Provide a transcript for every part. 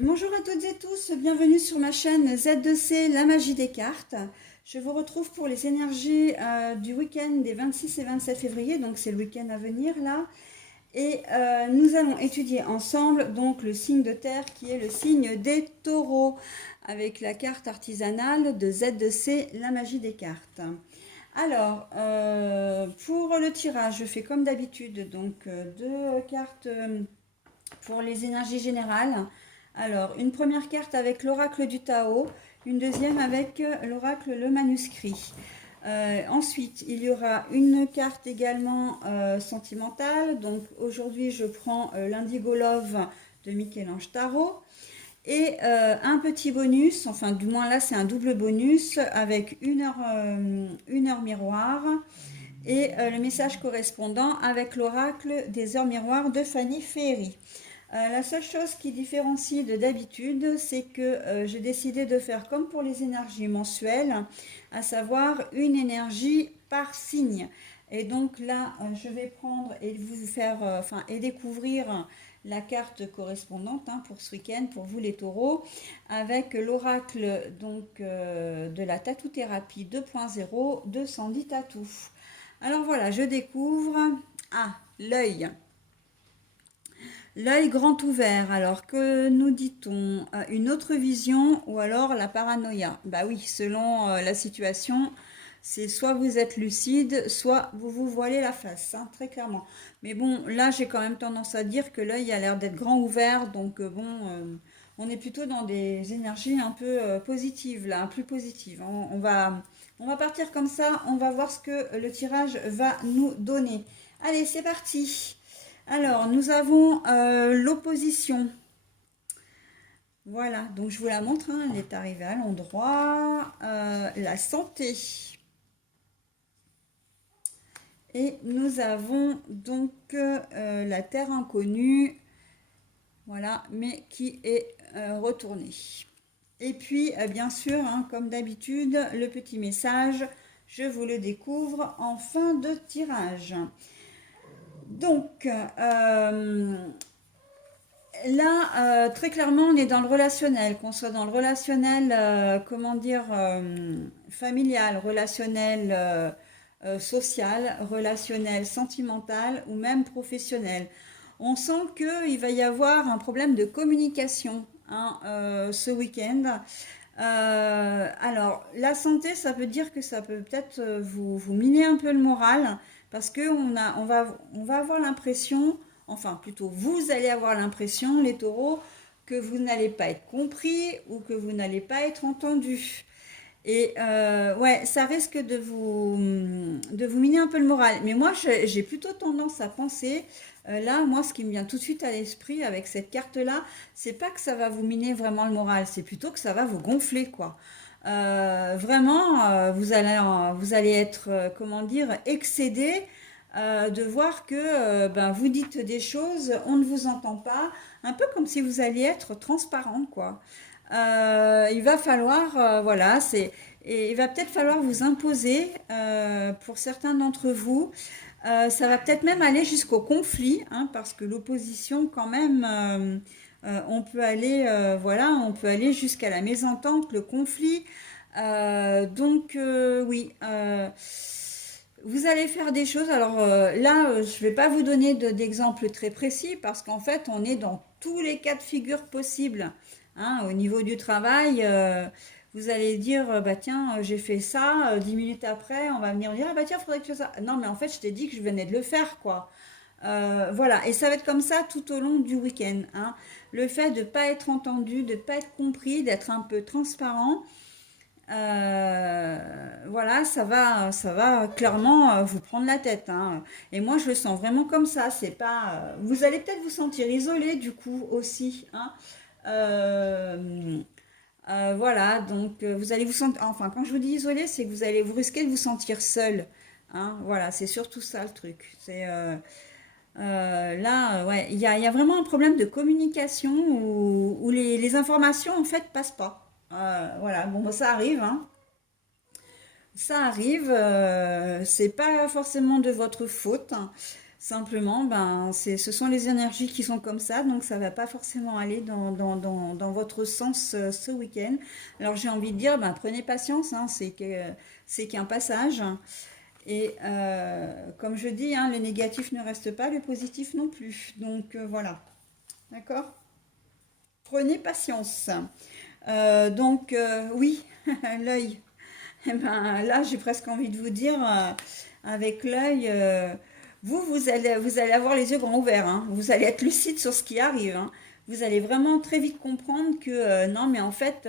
Bonjour à toutes et tous, bienvenue sur ma chaîne Z2C, la magie des cartes. Je vous retrouve pour les énergies du week-end des 26 et 27 février, donc c'est le week-end à venir là. Et nous allons étudier ensemble donc le signe de terre qui est le signe des taureaux, avec la carte artisanale de Z2C, la magie des cartes. Alors, pour le tirage, je fais comme d'habitude, donc deux cartes pour les énergies générales. Alors, une première carte avec l'oracle du Tao, une deuxième avec l'oracle le manuscrit. Ensuite, il y aura une carte également sentimentale. Donc aujourd'hui, je prends l'Indigo Love de Michel-Ange Tarot. Et un petit bonus, enfin du moins là c'est un double bonus avec une heure miroir et le message correspondant avec l'oracle des heures miroirs de Fanny Ferry. La seule chose qui différencie de d'habitude, c'est que j'ai décidé de faire comme pour les énergies mensuelles, à savoir une énergie par signe. Et donc là, je vais prendre et vous faire, et découvrir la carte correspondante pour ce week-end, pour vous les taureaux, avec l'oracle de la tatou-thérapie 2.0 de Sandy Tatou. Alors voilà, je découvre l'œil. L'œil grand ouvert, alors que nous dit-on? Une autre vision ou alors la paranoïa? Bah oui, selon la situation, c'est soit vous êtes lucide, soit vous vous voilez la face, très clairement. Mais bon, là j'ai quand même tendance à dire que l'œil a l'air d'être grand ouvert, donc on est plutôt dans des énergies un peu positives, là, plus positives. On va partir comme ça, on va voir ce que le tirage va nous donner. Allez, c'est parti! Alors, nous avons l'opposition. Voilà, donc je vous la montre, elle est arrivée à l'endroit. La santé. Et nous avons donc la terre inconnue, voilà, mais qui est retournée. Et puis, bien sûr, comme d'habitude, le petit message, je vous le découvre en fin de tirage. Donc, là, très clairement, on est dans le relationnel, qu'on soit dans le relationnel, familial, relationnel social, relationnel sentimental ou même professionnel. On sent qu'il va y avoir un problème de communication ce week-end. Alors, la santé, ça veut dire que ça peut peut-être vous miner un peu le moral parce que on va avoir l'impression, enfin plutôt vous allez avoir l'impression, les taureaux, que vous n'allez pas être compris ou que vous n'allez pas être entendu. Et ouais, ça risque de vous miner un peu le moral. Mais moi, j'ai plutôt tendance à penser, là, moi, ce qui me vient tout de suite à l'esprit avec cette carte-là, c'est pas que ça va vous miner vraiment le moral, c'est plutôt que ça va vous gonfler, quoi. Vraiment, vous allez être, comment dire, excédé de voir que vous dites des choses, on ne vous entend pas, un peu comme si vous alliez être transparent, quoi. Il va falloir, et il va peut-être falloir vous imposer pour certains d'entre vous. Ça va peut-être même aller jusqu'au conflit, parce que l'opposition, quand même, on peut aller, on peut aller jusqu'à la mésentente, le conflit. Oui. Vous allez faire des choses. Alors là, je ne vais pas vous donner d'exemples très précis parce qu'en fait, on est dans tous les cas de figure possibles. Au niveau du travail, vous allez dire, bah tiens, j'ai fait ça, 10 minutes après, on va venir dire, ah bah tiens, faudrait que je fasse ça. Non, mais en fait, je t'ai dit que je venais de le faire, quoi. Voilà, et ça va être comme ça tout au long du week-end. Le fait de ne pas être entendu, de ne pas être compris, d'être un peu transparent, voilà, ça va clairement vous prendre la tête. Et moi, je le sens vraiment comme ça. C'est pas, vous allez peut-être vous sentir isolé du coup aussi. Euh, voilà, donc vous allez vous sentir. Enfin, quand je vous dis isolé, c'est que vous risquez de vous sentir seul. Voilà, c'est surtout ça le truc. C'est là, ouais, il y a vraiment un problème de communication où les informations en fait passent pas. Voilà, bon, bah, ça arrive. Ça arrive, c'est pas forcément de votre faute. Simplement, ben, ce sont les énergies qui sont comme ça, donc ça va pas forcément aller dans votre sens ce week-end. Alors j'ai envie de dire, ben, prenez patience, hein, c'est qu'un passage. Et comme je dis, hein, le négatif ne reste pas, le positif non plus. Donc voilà, d'accord? Prenez patience. Oui, l'œil. Eh ben, là, j'ai presque envie de vous dire, avec l'œil, vous allez avoir les yeux grands ouverts, hein. Vous allez être lucide sur ce qui arrive, hein. Vous allez vraiment très vite comprendre que non, mais en fait,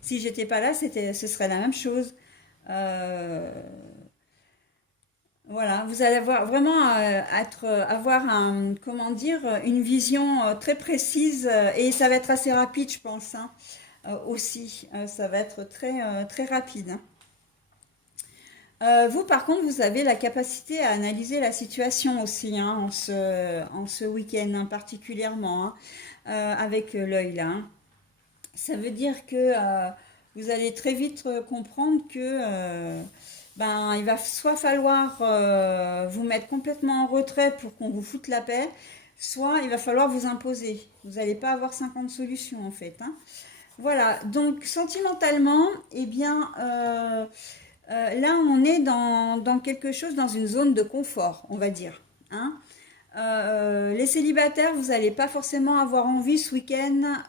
si j'étais pas là, ce serait la même chose. Euh, voilà, vous allez avoir vraiment avoir comment dire, une vision très précise et ça va être assez rapide, je pense, hein, aussi. Ça va être très rapide, hein. Vous, par contre, vous avez la capacité à analyser la situation aussi, hein, en ce week-end, hein, particulièrement, hein, avec l'œil là, hein. Ça veut dire que vous allez très vite comprendre que ben, il va soit falloir vous mettre complètement en retrait pour qu'on vous foute la paix, soit il va falloir vous imposer. Vous n'allez pas avoir 50 solutions en fait, hein. Voilà, donc sentimentalement, eh bien, là on est dans quelque chose, dans une zone de confort, on va dire, hein. Les célibataires, vous n'allez pas forcément avoir envie ce week-end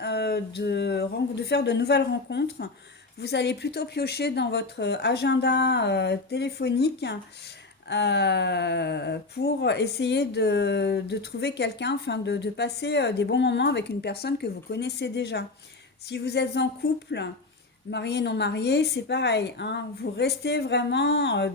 de faire de nouvelles rencontres. Vous allez plutôt piocher dans votre agenda téléphonique pour essayer de trouver quelqu'un, enfin de passer des bons moments avec une personne que vous connaissez déjà. Si vous êtes en couple, marié, non marié, c'est pareil, hein. Vous restez vraiment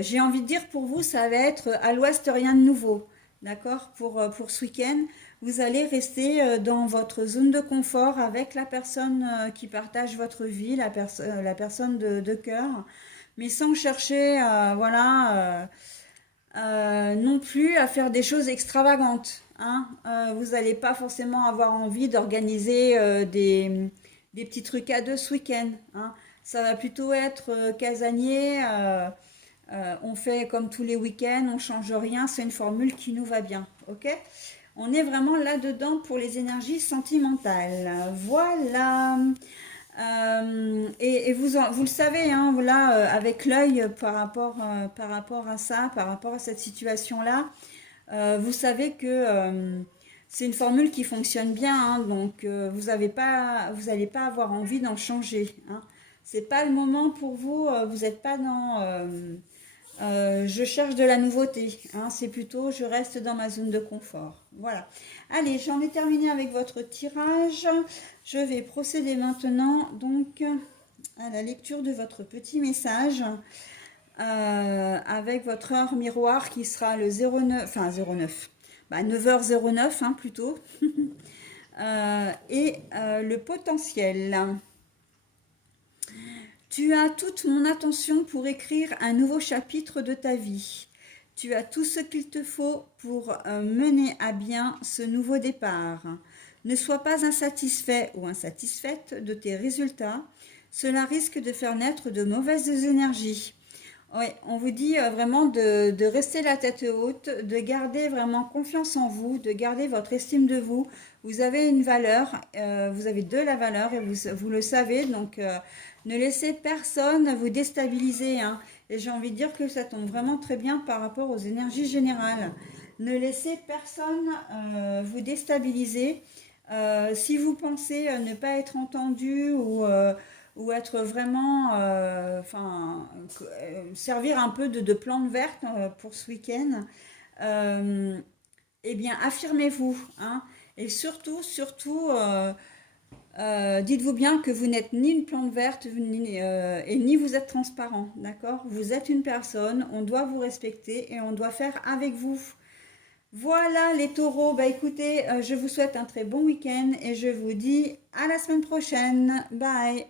j'ai envie de dire pour vous, ça va être à l'ouest rien de nouveau. D'accord? Pour ce week-end, vous allez rester dans votre zone de confort avec la personne qui partage votre vie, la personne de cœur, mais sans chercher, non plus à faire des choses extravagantes, hein. Vous n'allez pas forcément avoir envie d'organiser des petits trucs à deux ce week-end, hein. Ça va plutôt être casanier. On fait comme tous les week-ends, on change rien, c'est une formule qui nous va bien, ok? On est vraiment là-dedans pour les énergies sentimentales. Voilà. Vous le savez, hein, voilà, avec l'œil par rapport à ça, par rapport à cette situation-là, vous savez que c'est une formule qui fonctionne bien, hein, donc vous n'allez pas avoir envie d'en changer, hein. C'est pas le moment pour vous, vous n'êtes pas dans je cherche de la nouveauté, hein, c'est plutôt je reste dans ma zone de confort. Voilà. Allez, j'en ai terminé avec votre tirage. Je vais procéder maintenant donc à la lecture de votre petit message avec votre heure miroir qui sera le 09, enfin 09, bah 9h09 hein, plutôt, le potentiel. Tu as toute mon attention pour écrire un nouveau chapitre de ta vie. Tu as tout ce qu'il te faut pour mener à bien ce nouveau départ. Ne sois pas insatisfait ou insatisfaite de tes résultats. Cela risque de faire naître de mauvaises énergies. Ouais, on vous dit vraiment de rester la tête haute, de garder vraiment confiance en vous, de garder votre estime de vous. Vous avez une valeur, vous avez de la valeur et vous le savez, donc ne laissez personne vous déstabiliser, hein. Et j'ai envie de dire que ça tombe vraiment très bien par rapport aux énergies générales. Ne laissez personne vous déstabiliser. Si vous pensez ne pas être entendu ou être vraiment, servir un peu de plante verte pour ce week-end, euh, eh bien, affirmez-vous, hein. Et surtout, dites-vous bien que vous n'êtes ni une plante verte et ni vous êtes transparent, d'accord? Vous êtes une personne, on doit vous respecter et on doit faire avec vous. Voilà les taureaux, bah écoutez, je vous souhaite un très bon week-end et je vous dis à la semaine prochaine. Bye!